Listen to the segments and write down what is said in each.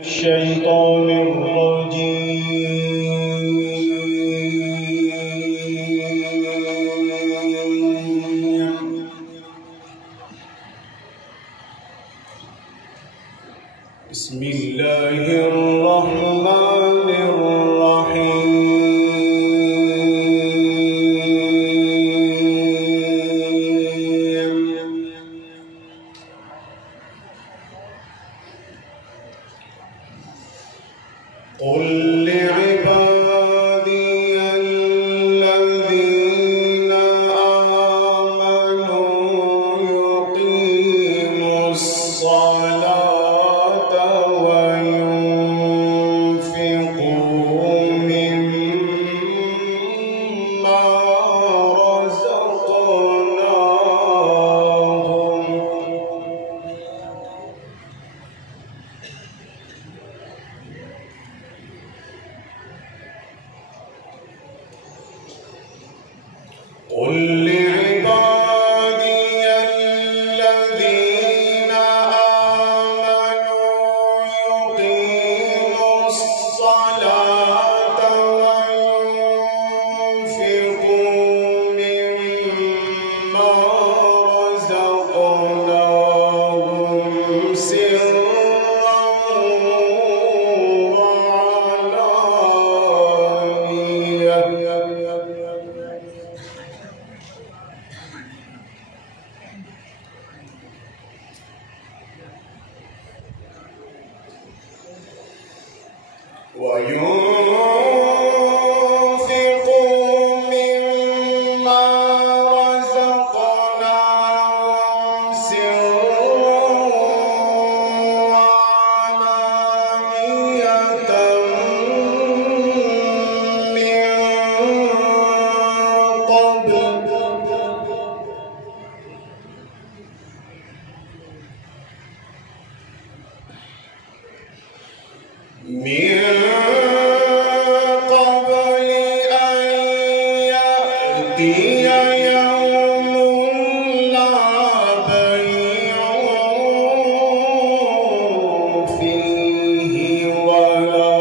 الشيطان الرجيم. بسم الله الرحمن الرحيم. قل لعبادي الذين آمنوا يقيموا الصلاة وينفقوا مما رزقناهم قل لعبادي الذين آمنوا يقيموا الصلاة وينفقوا مما رزقناهم سرا وعلانية وينفقوا مما رزقناهم سرا وعلانية من قبل أن يأتي يوم لا بيع فيه ولا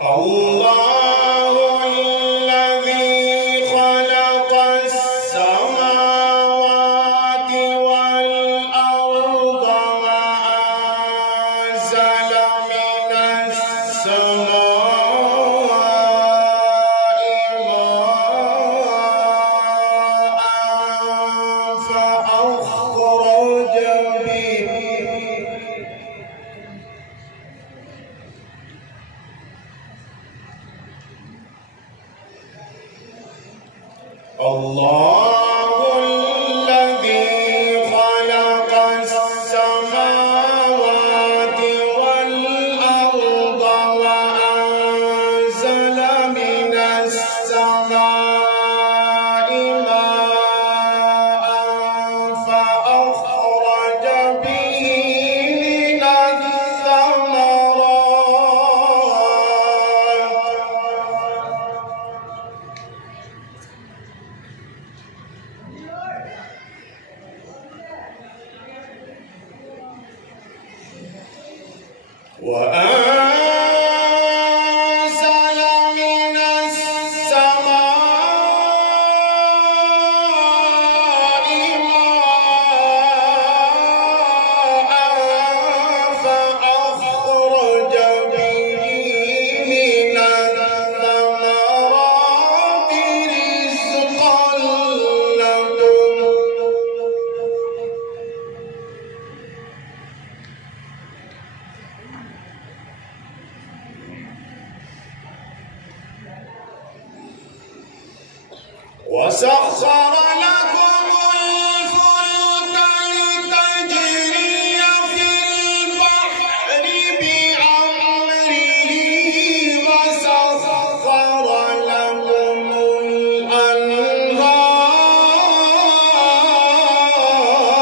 الله الذي خلق السماوات والأرض وأنزل من السماء ماء فأخرج به الله الذي خلق السماوات والأرض وأنزل من السماء ماء فأخرج به من وأنزل من السماء ماء فأخرج به من الثمرات رزقا لكم وسخر لكم الفلك لتجري في البحر بأمره وسخر لكم الأنهار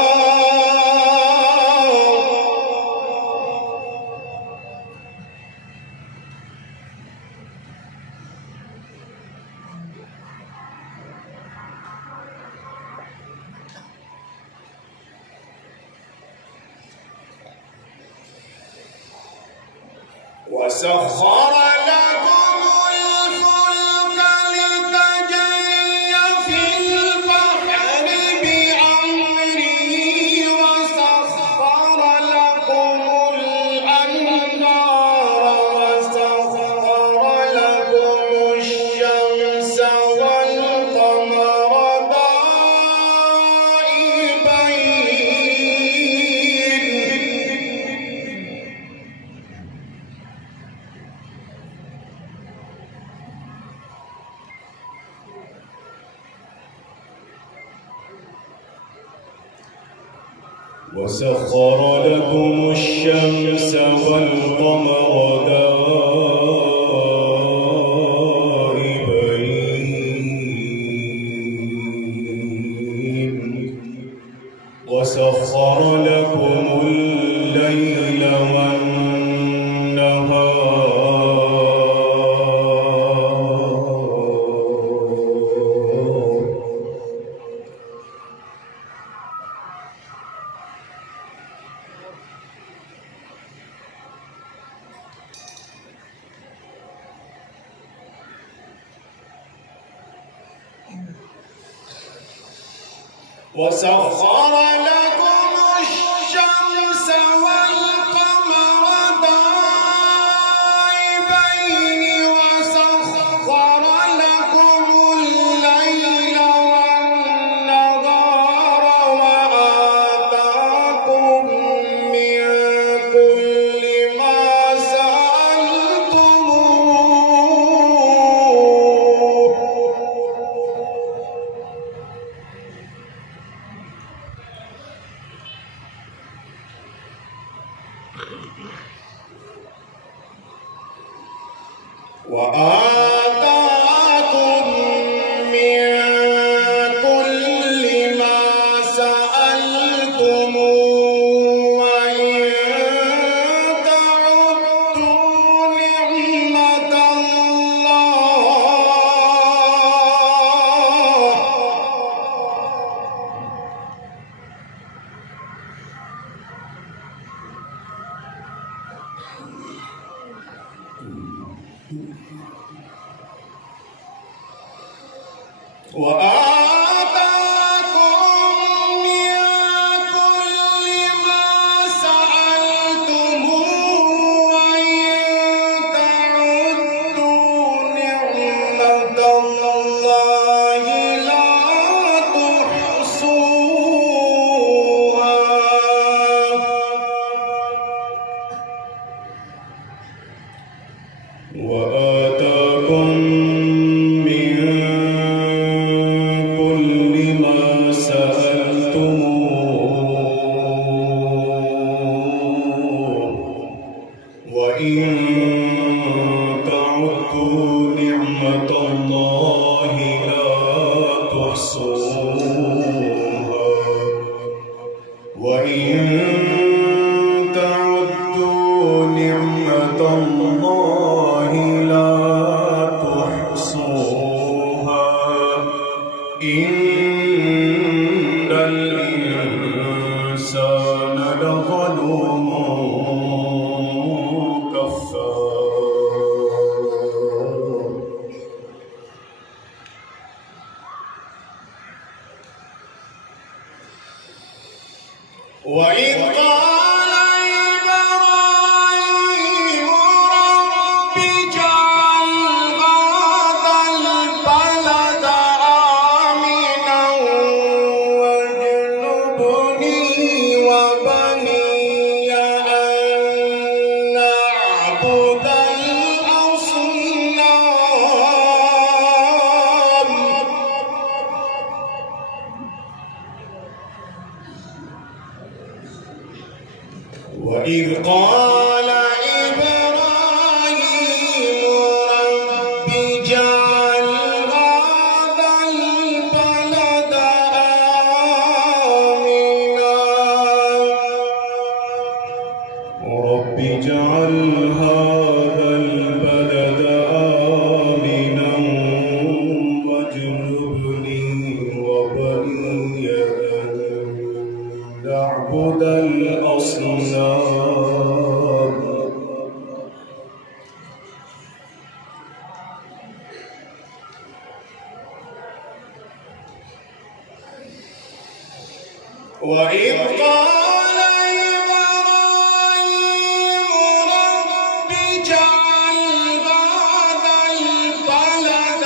وسخر لكم الفلك لتجري في البحر بأمره وسخر لكم الأنهار وسخر لكم الشمس والقمر وسخر لكم الشمس والقمر دائبين وسخر لكم الليل والنهار وسخر لكم الشمس والقمر دائبين وسخر لكم الليل والنهار وآتاكم من كل ما سألتموه وآتاكم من كل ما سألتموه وإن تعدوا نعمة وآتاكم من كل ما سألتموه وإن تعدوا نعمة الله لا تحصوها وآتاكم من كل ما سألتموه وإن تعدوا نعمة الله لا تحصوها وإن تعدوا نعمة الله لا تحصوها إن الإنسان لظلوم كفار وإذ قال إبراهيم رب اجعل هذا البلد آمنا واجنبني وبني أن نعبد الأصنام وإذ قال إبراهيم رب اجعل هذا البلد آمنا رب اجعل هذا البلد آمنا واجنبني وبني أن نعبد الأصنام وإذ قال إبراهيم رب اجعل هذا البلد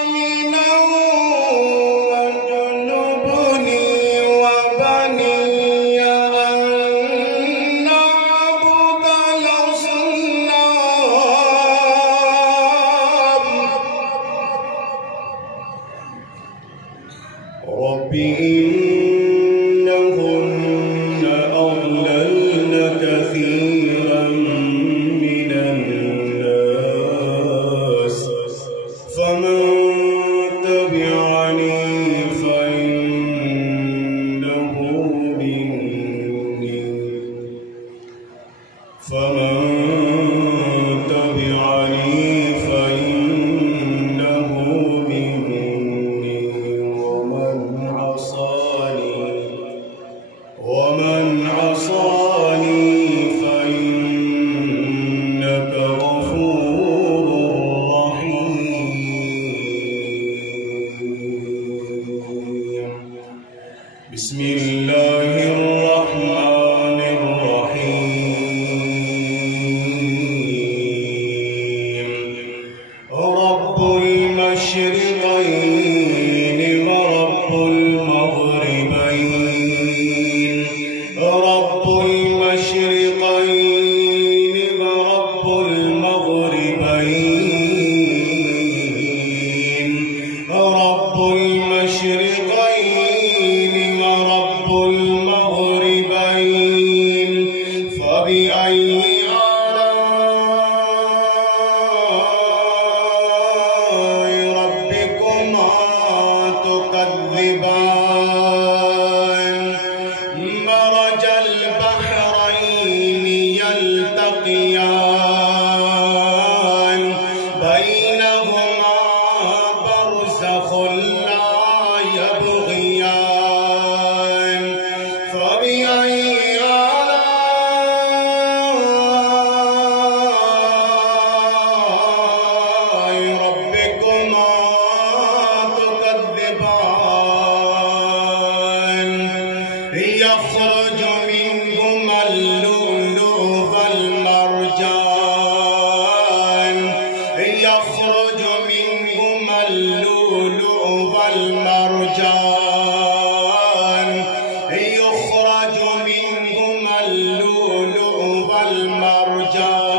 آمنا واجنبني وبني أن نعبد الأصنام رب إنهن أضللن كثيرا من الناس فمن تبعني فإنه مني ومن عصاني فإنك غفور رحيم. بسم الله الرحمن الرحيم. رب المشرقين ورب المغربين رب المشرقين ورب المغربين رب المشرقين ورب المغربين فبأي آلاء ربكما تكذبان مرج البحرين يلتقيان بينهما برزخ لا يبغيان فبأي آلاء ربكما تكذبان يخرج منهما اللؤلؤ والمرجان يخرج منهما اللؤلؤ والمرجان يخرج منهما اللؤلؤ والمرجان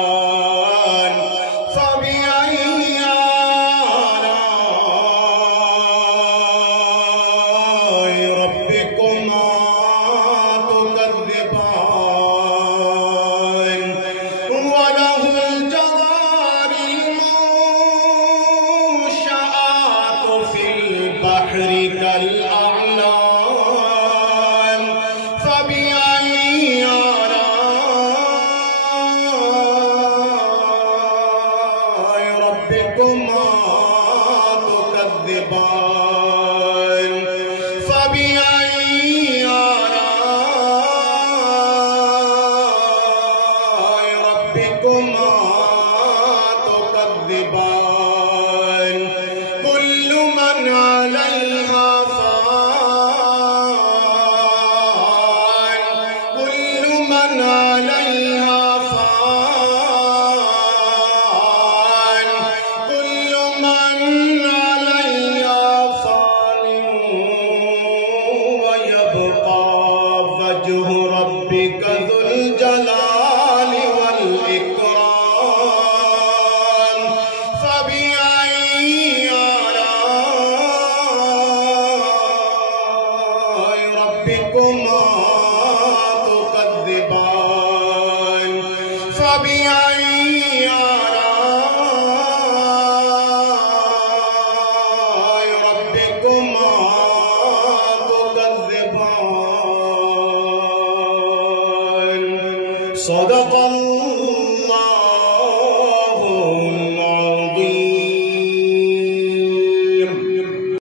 فبأي آلاء ربكما تكذبان وله الجوار المنشآت في البحر كالأعلام فبأي آلاء ربكما تكذبان فبأي آلاء ربكما تكذبان كل من عليها فان كل من عليها فان كل من عليها فان ويبقى وجه ربك ذو الجلال والإكرام فبأي آلاء ربكما تكذبان فبأي آلاء ربكما تكذبان صدق الله